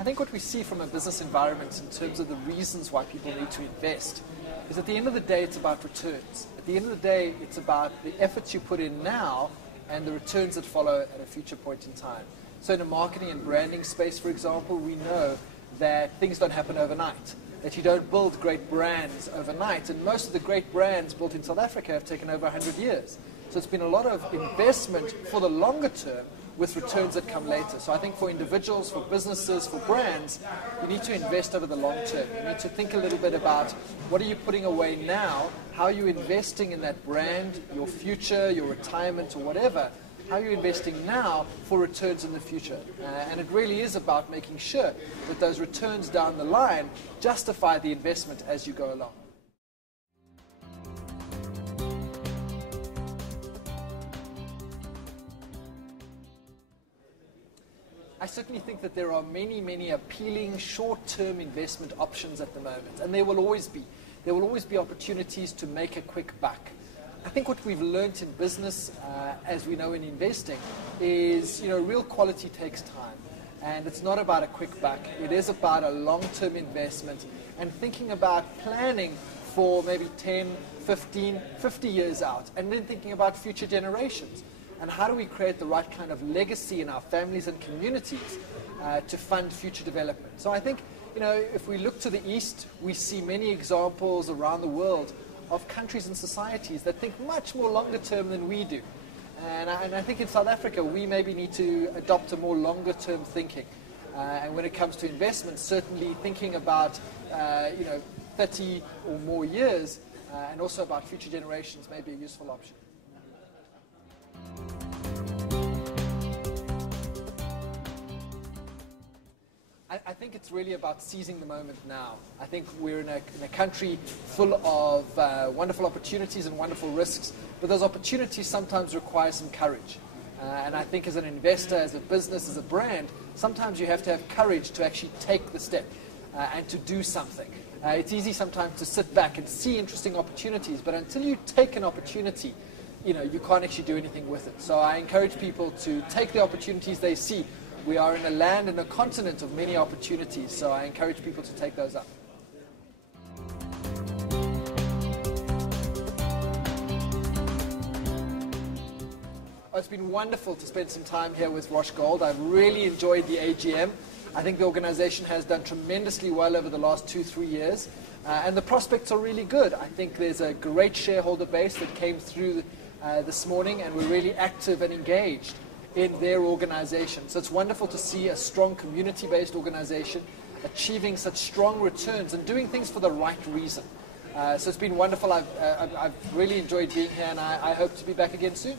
I think what we see from a business environment in terms of the reasons why people need to invest is at the end of the day, it's about returns. At the end of the day, it's about the efforts you put in now and the returns that follow at a future point in time. So in a marketing and branding space, for example, we know that things don't happen overnight, that you don't build great brands overnight, and most of the great brands built in South Africa have taken over 100 years. So it's been a lot of investment for the longer term with returns that come later. So I think for individuals, for businesses, for brands, you need to invest over the long term. You need to think a little bit about what are you putting away now, how are you investing in that brand, your future, your retirement or whatever, how are you investing now for returns in the future? And it really is about making sure that those returns down the line justify the investment as you go along. I certainly think that there are many, many appealing short-term investment options at the moment, and there will always be. There will always be opportunities to make a quick buck. I think what we've learned in business, as we know in investing, is real quality takes time, and it's not about a quick buck. It is about a long-term investment and thinking about planning for maybe 10, 15, 50 years out, and then thinking about future generations. And how do we create the right kind of legacy in our families and communities to fund future development? So I think, if we look to the East, we see many examples around the world of countries and societies that think much more longer term than we do. And I think in South Africa, we maybe need to adopt a more longer term thinking. And when it comes to investments, certainly thinking about, 30 or more years and also about future generations may be a useful option. I think it's really about seizing the moment now. I think we're in a country full of wonderful opportunities and wonderful risks, but those opportunities sometimes require some courage. And I think as an investor, as a business, as a brand, sometimes you have to have courage to actually take the step and to do something. It's easy sometimes to sit back and see interesting opportunities, but until you take an opportunity, you can't actually do anything with it. So I encourage people to take the opportunities they see. We are in a land and a continent of many opportunities, so I encourage people to take those up. Oh, it's been wonderful to spend some time here with Roche Gold. I've really enjoyed the AGM. I think the organization has done tremendously well over the last 2-3 years, and the prospects are really good. I think there's a great shareholder base that came through this morning, and we're really active and engaged in their organization. So it's wonderful to see a strong community-based organization achieving such strong returns and doing things for the right reason. So it's been wonderful. I've really enjoyed being here, and I hope to be back again soon.